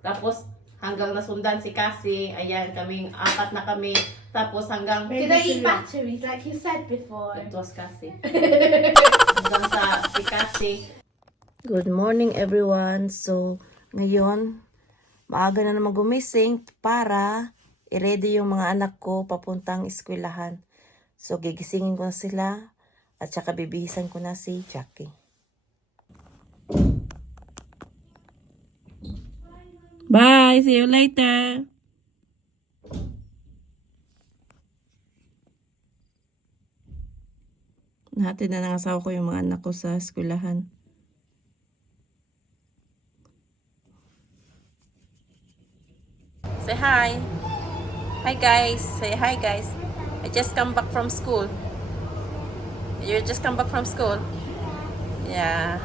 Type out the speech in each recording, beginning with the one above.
Tapos hanggang nasundan si Cassie, ayan, kaming apat na kami. Tapos hanggang... Did I eat batteries like you said before? It was Cassie. Hanggang sa si Cassie. Good morning everyone. So, ngayon, maaga na naman gumising para i-ready yung mga anak ko papuntang eskwelahan. So, gigisingin ko na sila at saka bibihisan ko na si Jackie. Bye! See you later! Nahatid na ng asawa ko yung mga anak ko sa eskwelahan. Say hi! Hi guys! Say hi guys! I just come back from school. You just come back from school? Yeah.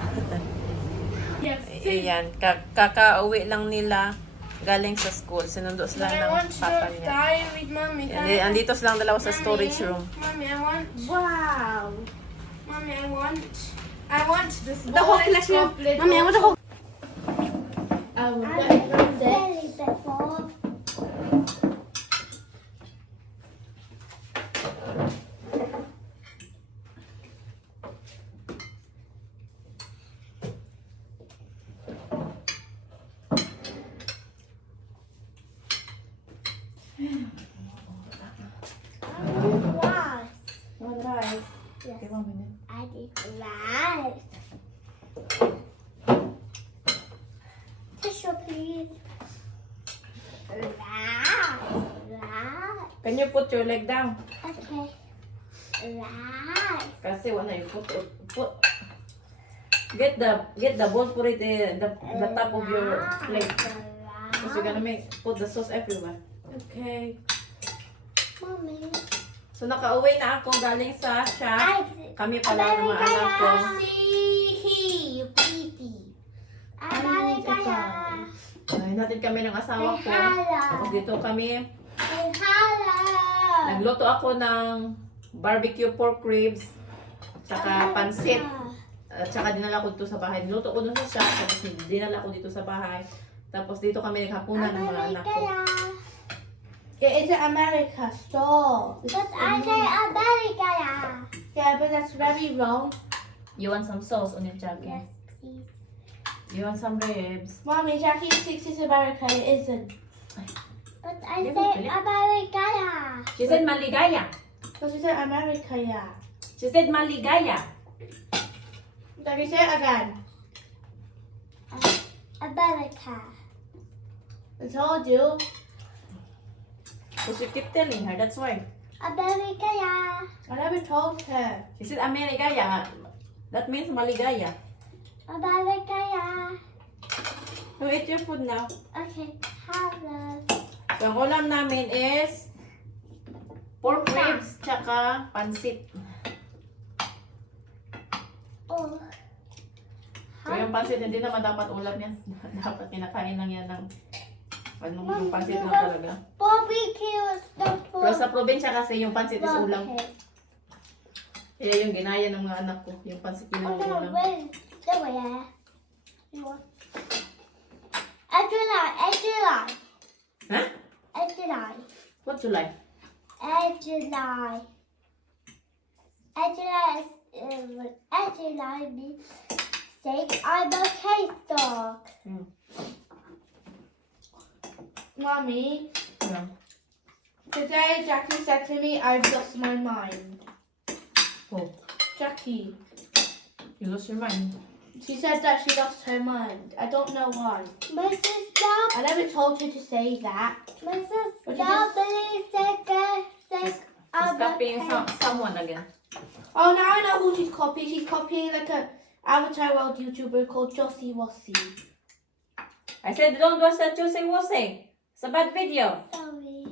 Yes. Ayan, kakauwi lang nila galing sa school. Sinundo sila I ng want to papa niya. die with mommy. Andito silang dalawa sa storage room. Mommy, I want. Wow. Mommy, I want this. The whole collection. Mommy, I want the whole. One rice. Yes. Okay, 1 minute. I did rice. Tissue, please. Rice. Can you put your leg down? Okay. Rice. Kasi wala you put get the bowl, put it in the top of your plate. Because you're gonna put the sauce everywhere. Okay. Mommy. So nakauwi na ako galing sa shop. Kami pala ng mga anak ko. Ay, natin kami ng asawa ko. Tapos dito kami. Nagluto ako ng barbecue pork ribs. Tsaka pansit. At tsaka dinala ko dito sa bahay. Niluto ko dun sa shop. Tapos dinala ko dito sa bahay. Tapos dito kami naghapunan ng mga anak ko. It is an America store. But I say America. Yeah, but that's very wrong. You want some sauce on your Jackie? Yes, please. You want some ribs? Mommy, Jackie thinks it's America. It isn't. But I Yeah, say but- America. She said maligaya. Because it's America, yeah. She said maligaya. Jackie, say it again. America. I told you. Because you keep telling her, that's why. America. I never told her. She said Amerigaya. That means maligaya. America. So eat your food now. Okay, hello. So ang ulam namin is pork ribs tsaka pansit. Oh. So yung pansit hindi naman dapat ulam yan. Dapat kinakain lang yan ng yung pansit lang talaga. Barbecue stuff. Pero sa probinsya kasi yung pansit is ulam. Kaya yung ginaya ng mga anak ko. Yung pansit yun ang ulam. Wait. July. Ha? July. What you like? July. July means say I'm a cake dog. Mommy, Yeah. today Jackie said to me, I've lost my mind. Oh, Jackie, you lost your mind. she said that she lost her mind. I don't know why. My sister, I never told her to say that. my sister What you just- believes that She's I'm a copying cake. someone again. Oh, now I know who she's copying. She's copying like a Avatar World YouTuber called Josie Wossie. I said don't watch that Jose Wose. It's a bad video. Sorry.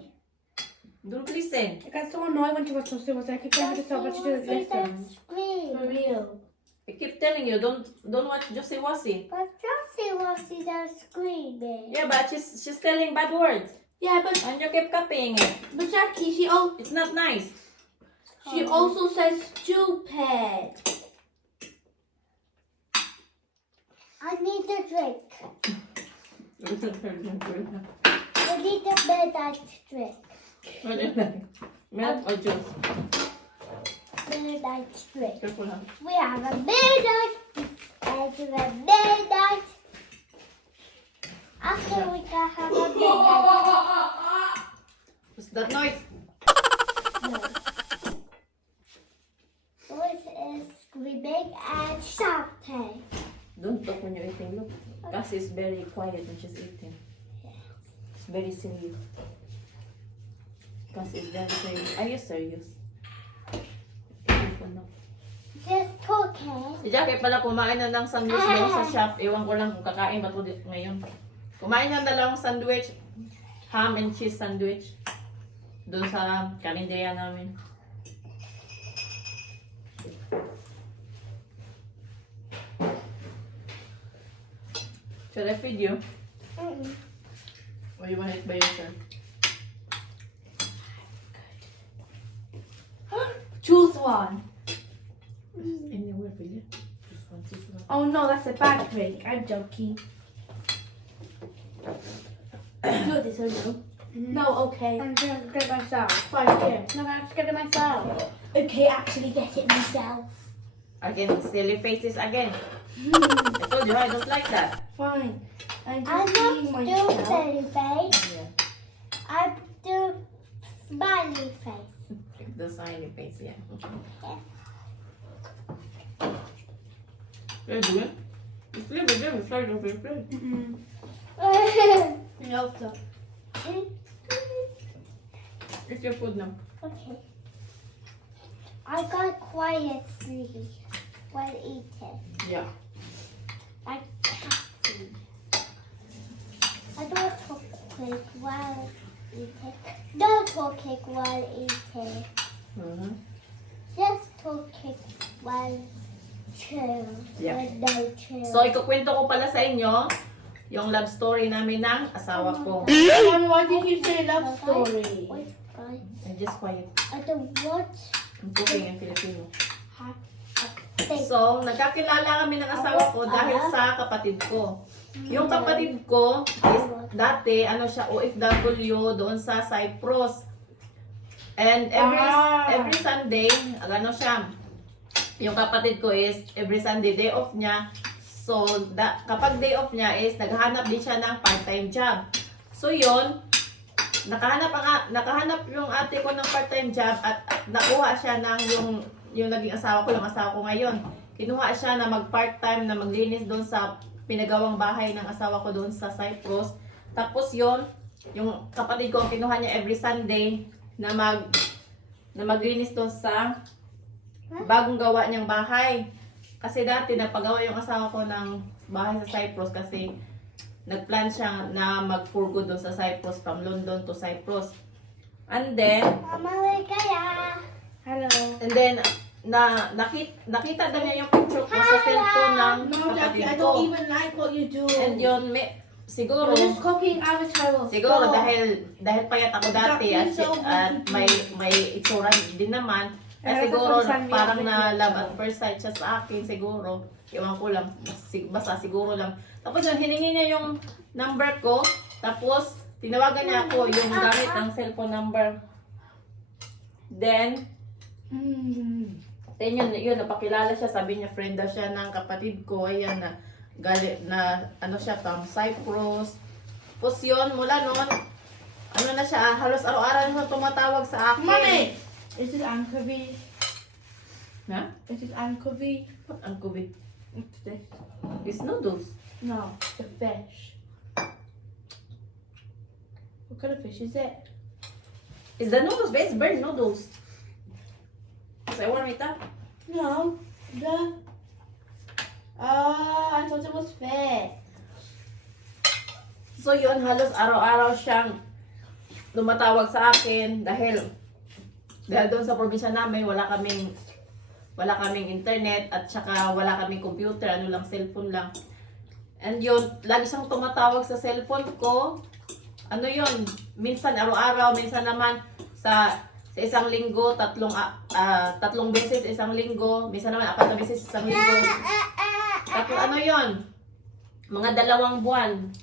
Don't listen. It gets so annoying when she watches Josie Wossie. I keep telling her to stop, but she doesn't listen. Scream. For real. I keep telling you, don't watch Jose Wose. But Josie was screaming. Yeah, but she's telling bad words. Yeah, but And you keep copying it. Jackie, It's not nice. she also says stupid. I need a drink. We need a midnight trick. Milk or juice? Midnight trick. Careful ha. We have a midnight and a midnight. After we can have a midnight. What's that noise? No. This is screaming and shouting. Don't talk when you're eating. Look, Cassie is very quiet when she's eating. It's very serious. Cassie is very serious. Are you serious? Just talking. Si Jackie pala kumain na ng sandwich doon sa shop. Ewan ko lang kung kakain ba ito ngayon. Kumain na ng dalawang sandwich. Ham and cheese sandwich. Doon sa karinderya namin. Should I feed you? Or you want it by yourself? Choose one. Anywhere, really. Just one, just one. Oh no, that's a bad drink. I'm joking. Do this, or no? No, okay. I'm gonna get myself. Fine, here. No, I'm just gonna myself. Okay, actually get it myself. Again, silly faces again. I told you I don't like that. Fine. I'm I'm just being not do myself. silly face. Yeah. I do smiley face. The silly face, yeah. What are you doing? Just leave it there. It's right over your plate. No, so. Eat your food now. Okay. I got quietly while eating. Yeah. I can't. I don't talk quick while eating. No talking while eating. Just talking while chill. Yeah. With no chill. So, ikukwento ko pala sa inyo yung love story namin ng asawa ko. Mommy, why did you say love story? Wait, guys. I'm just quiet. I don't want I'm cooking in Filipino. thing. So, nagkakilala kami ng asawa ko dahil sa kapatid ko. Yung kapatid ko is dati, ano siya, OFW doon sa Cyprus. And every Sunday, ano siya, yung kapatid ko is every Sunday, day off niya. So, kapag day off niya is naghahanap din siya ng part-time job. So, yun, nakahanap yung ate ko ng part-time job at nakuha siya ng yung naging asawa ko, yung asawa ko ngayon. Kinuha siya na mag-part-time na maglinis doon sa pinagawang bahay ng asawa ko doon sa Cyprus. Tapos yun, yung kapatid ko, kinuha niya every Sunday na maglinis doon sa bagong gawa niyang bahay. Kasi dati napagawa yung asawa ko ng bahay sa Cyprus kasi nagplan siya na mag-for good doon sa Cyprus, from London to Cyprus. And then, Mama, wait kaya. Hello. and then nakita daw niya yung picture ko sa cellphone ng No, Jackie, I kapatid don't ko. even like what you do. And yun, siguro, You're just copying Avatar. siguro Stop. dahil payat ako dati at, Jackie, so at beautiful. may itsura din naman. Pero Siguro sa Tanzania, parang may na picture. love at first sight siya sa akin siguro. Iwan ko lang. Basta siguro lang. Tapos yun, hiningi niya yung number ko. Tapos tinawagan niya ako yung gamit ng cellphone number. Then yun, napakilala siya. Sabi niya, friend daw siya ng kapatid ko. Ayan na ano siya, from Cyprus. Tapos yun, mula noon, ano na siya, halos araw-araw na tumatawag sa akin. Mommy, is this anchovy? Ha? Is this anchovy? What ang kubit? What's this? It's noodles. No, the fish. What kind of fish is it? It's the noodles, but it's burnt noodles. So I want to eat that. No, the. Oh, I thought it was fish. So yun, halos araw-araw siyang tumatawag sa akin dahil doon sa probinsya namin wala kaming internet at saka wala kaming computer, ano lang, cellphone lang. And yun, lagi siyang tumatawag sa cellphone ko. Ano yun, minsan araw-araw, minsan naman sa isang linggo, tatlong beses isang linggo, minsan naman 4 beses isang linggo. Tapos ano yun, mga 2 buwan.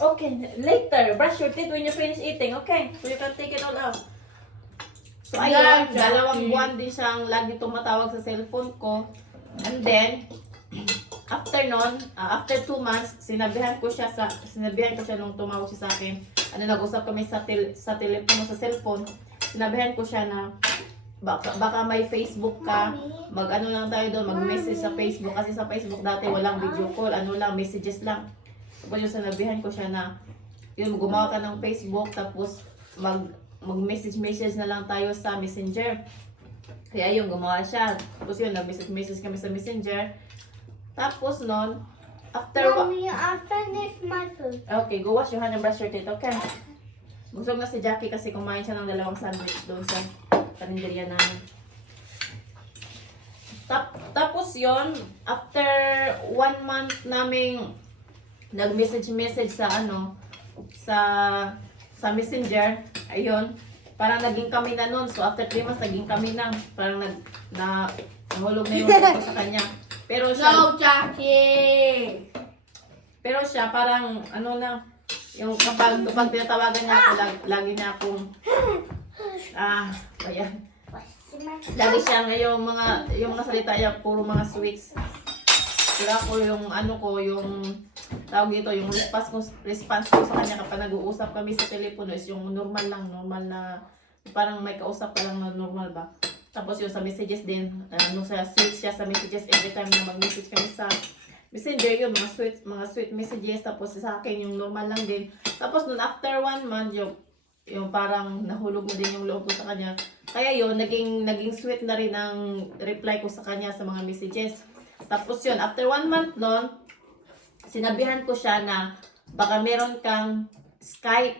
Okay, later. Brush your teeth when you finish eating, okay? So you can take it all out. So ayun, dalawang buwan din siyang lagi tumatawag sa cellphone ko. And then, after nun, after 2 months, sinabihan ko siya nung tumawag siya sa akin. Nag-usap kami sa telepono, sa cellphone. Sinabihan ko siya na baka may Facebook ka, mag-ano lang tayo doon, mag-message sa Facebook. Kasi sa Facebook dati walang video call, messages lang. Tapos yung sinabihan ko siya na, yun, gumawa ka ng Facebook, tapos mag-message na lang tayo sa Messenger. Kaya yun, gumawa siya. Tapos yun, nag-message kami sa Messenger. Tapos nun, after... Mommy, I finished my food. Okay, go wash your hand and brush your teeth, okay? Busog na si Jackie kasi kumain siya ng 2 sandwich doon sa karinderya namin. Tapos yon, after 1 month naming nag-message sa sa Messenger, ayun, parang naging kami na nun. So after 3 months naging kami na, parang nahulog na yung ko sa kanya. Pero siya, No, Jackie! pero siya parang yung kapag tinatawagan niya ako, lagi niya akong ayan. Lagi siya yung mga salita niya puro mga sweets. Pero ako yung yung tawag dito, yung response ko sa kanya kapag nag-uusap kami sa telepono is yung normal na parang may kausap ka lang na normal ba. Tapos yung sa messages din, sweet siya sa messages every time na mag-message kami sa Messenger, yung mga sweet messages. Tapos sa akin yung normal lang din. Tapos nun after 1 month yung parang nahulog na din yung loob ko sa kanya. Kaya yun, naging sweet na rin ang reply ko sa kanya sa mga messages. Tapos yun, after 1 month nun, sinabihan ko siya na baka meron kang Skype.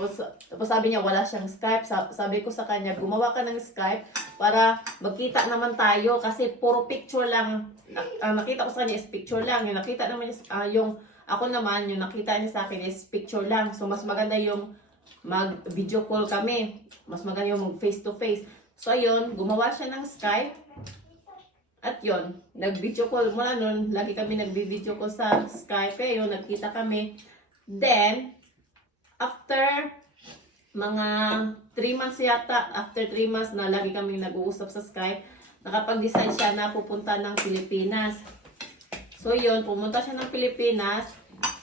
Tapos sabi niya wala siyang Skype. Sabi ko sa kanya, gumawa ka ng Skype para magkita naman tayo kasi puro picture lang. Nakita ko sa kanya is picture lang. Yung nakita naman yung ako naman, yung nakita niya sa akin is picture lang. So mas maganda yung mag-video call kami. Mas maganda yung mag-face to face. So ayun, gumawa siya ng Skype. At yun, nag-video call. Mula nun, lagi kami nag-video call sa Skype. Kaya yun, nagkita kami. Then, after mga 3 months yata, after 3 months na lagi kami nag-uusap sa Skype, nakapag-decide siya na pupunta ng Pilipinas. So yun, pumunta siya ng Pilipinas.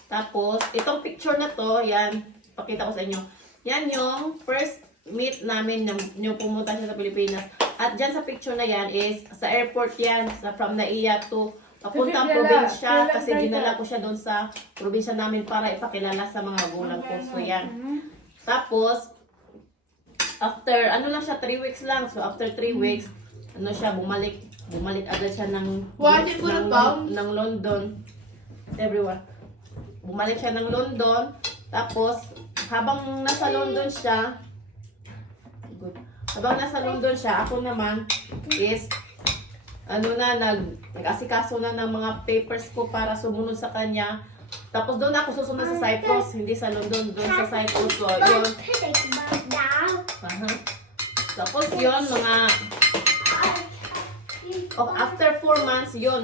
Tapos, itong picture na to, yan, pakita ko sa inyo. Yan yung first meet namin yung pumunta siya sa Pilipinas. At dyan sa picture na yan is, sa airport yan, from Naiya to papuntang probinsya. Kasi dinala ko siya doon sa probinsya namin para ipakilala sa mga magulang ko. So yan. Tapos, after, lang siya, 3 weeks lang. So after 3 weeks, siya, bumalik agad siya ng London. Everywhere. Bumalik siya ng London. Tapos, habang nasa London siya, ako naman is, nag-asikaso na ng mga papers ko para sumunod sa kanya. Tapos doon ako susunod sa Cyprus, hindi sa London, doon sa Cyprus. So, yun. Tapos yun, after 4 months, yun,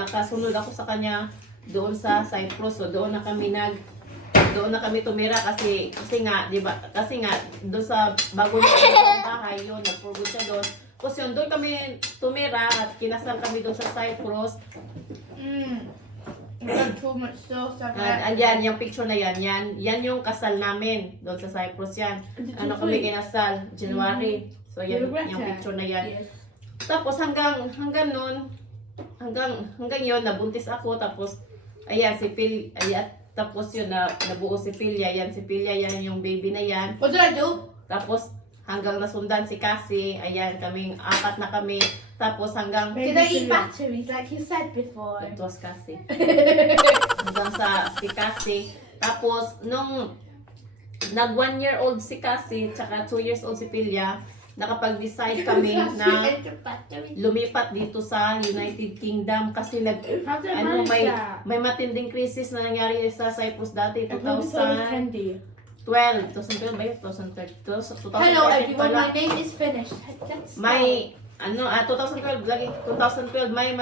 nakasunod ako sa kanya doon sa Cyprus. So doon na kami tumira kasi nga, di ba? Kasi nga doon sa bago na bahay yun, nagpurgod siya doon. Tapos yun, doon kami tumira at kinasal kami doon sa Cyprus. Too much sauce. Andyan, yung picture na yan yung kasal namin doon sa Cyprus yan. Kami kinasal, January. So yan, yung picture na yan. Yes. Tapos hanggang yun, nabuntis ako. Tapos, ayan, tapos yun, nabuo si Philia. Yan, yung baby na yan. What did I do? Tapos, hanggang nasundan si Cassie. Ayan, 4 na kami. Tapos hanggang... Did I eat batteries like you said before? It was Cassie. Hanggang si Cassie. Tapos, nung nag 1 year old si Cassie, tsaka 2 years old si Philia, nakapag-decide kami na lumipat dito sa United Kingdom kasi may matinding crisis na nangyari sa Cyprus dati 2012 ba yun? 2013. Hello everyone, my name is finished. May 2012 may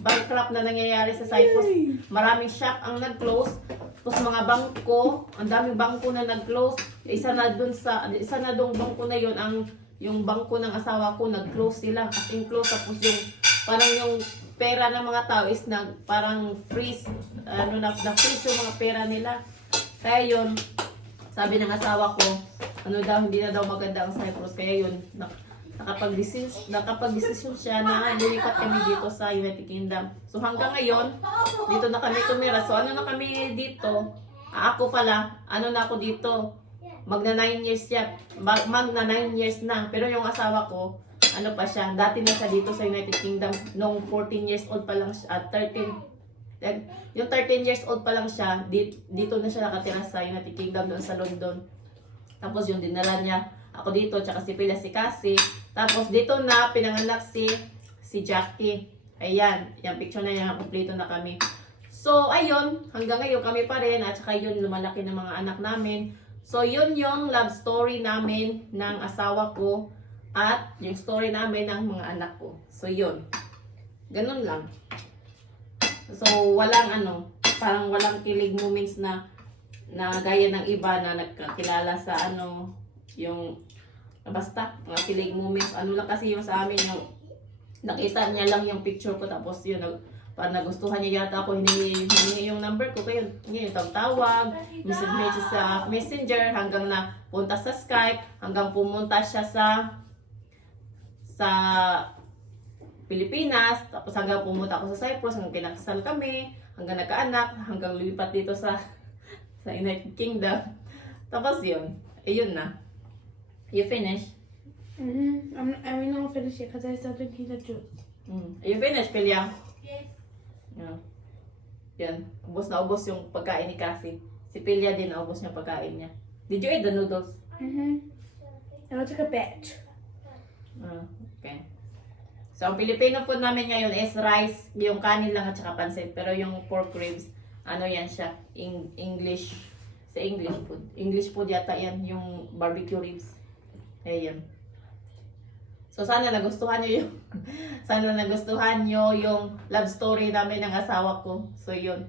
bankrupt na nangyayari sa Cyprus. Maraming shop ang nag-close. Tapos mga bangko, ang daming bangko na nag-close. Isa na dong bangko na yon, ang yung bangko ng asawa ko nag-close sila. As in close, tapos yung parang yung pera ng mga tao is parang freeze, na-freeze yung mga pera nila. Kaya yun, sabi ng asawa ko, hindi na daw maganda ang Cyprus. Kaya yun, nakapag-decision siya na lumipat kami dito sa United Kingdom. So hanggang ngayon, dito na kami tumira. So ano na kami dito? Ako pala, na ako dito? Magna 9 years siya. Magna 9 years na. Pero yung asawa ko, pa siya, dati na siya dito sa United Kingdom. Nung 14 years old pa lang siya, 13. Yung 13 years old pa lang siya, dito na siya nakatira sa United Kingdom, doon sa London. Tapos yung dinala niya ako dito, tsaka si Pila, si Cassie. Tapos dito na pinanganak si Jackie. Ayan, yung picture na niya, kompleto na kami. So, ayun, hanggang ngayon kami pa rin, at saka yun, lumalaki ng mga anak namin. So, yun yung love story namin ng asawa ko, at yung story namin ng mga anak ko. So, yun. Ganun lang. So, walang parang walang kilig moments na gaya ng iba na nagkakilala sa yung basta mga kilig moments. Lang kasi yung sa amin, yung nakita niya lang yung picture ko, tapos yun, parang nagustuhan niya yata ako, hiningi yung number ko, kaya yun, tawag, message sa Messenger, hanggang na punta sa Skype, hanggang pumunta siya sa Pilipinas, tapos hanggang pumunta ako sa Cyprus, hanggang kinakasal kami, hanggang nagkaanak, hanggang lumipat dito sa United Kingdom. Tapos yun, ayun na. You finish? I mean, not finish it because I still drinking the juice. You finish, Pilya? Yes. Yeah. Yan, ubos na ubos yung pagkain ni Cassie. Si Pilya din, naubos niya pagkain niya. Did you eat the noodles? I took a bit. Okay. So, ang Pilipino food namin ngayon is rice, yung kanin lang at saka pansit. Pero yung pork ribs, yan siya, English, sa English food. English food yata yan, yung barbecue ribs. Ayan. So, sana nagustuhan nyo yung love story namin ng asawa ko. So, yun.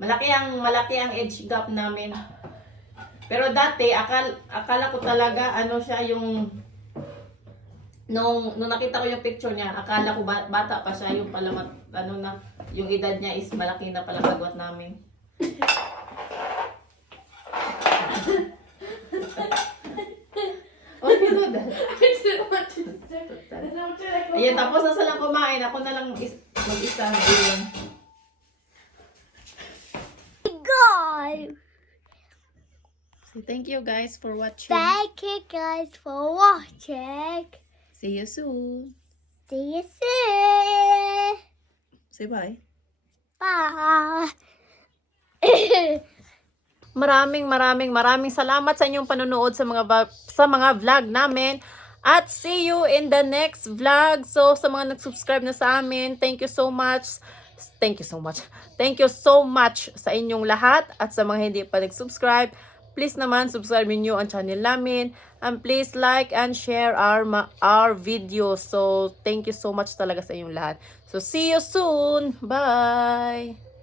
Malaki ang age gap namin. Pero dati, akala ko talaga, siya yung nung nakita ko yung picture niya, akala ko bata pa siya, yung pala yung edad niya is malaki na pala kagwat namin. What did you do that? I didn't want to do. Ayan, tapos na silang kumain, ako na lang mag-isa. Ayan. God. So, thank you guys for watching. Thank you guys for watching. See you soon. See you soon. Say bye. Bye. Maraming salamat sa inyong panonood sa mga vlog namin. At see you in the next vlog. So, sa mga nag-subscribe na sa amin, thank you so much. Thank you so much. Thank you so much sa inyong lahat. At sa mga hindi pa nag-subscribe, please naman subscribe niyo ang channel namin. And please like and share our videos. So, thank you so much talaga sa inyong lahat. So, see you soon. Bye!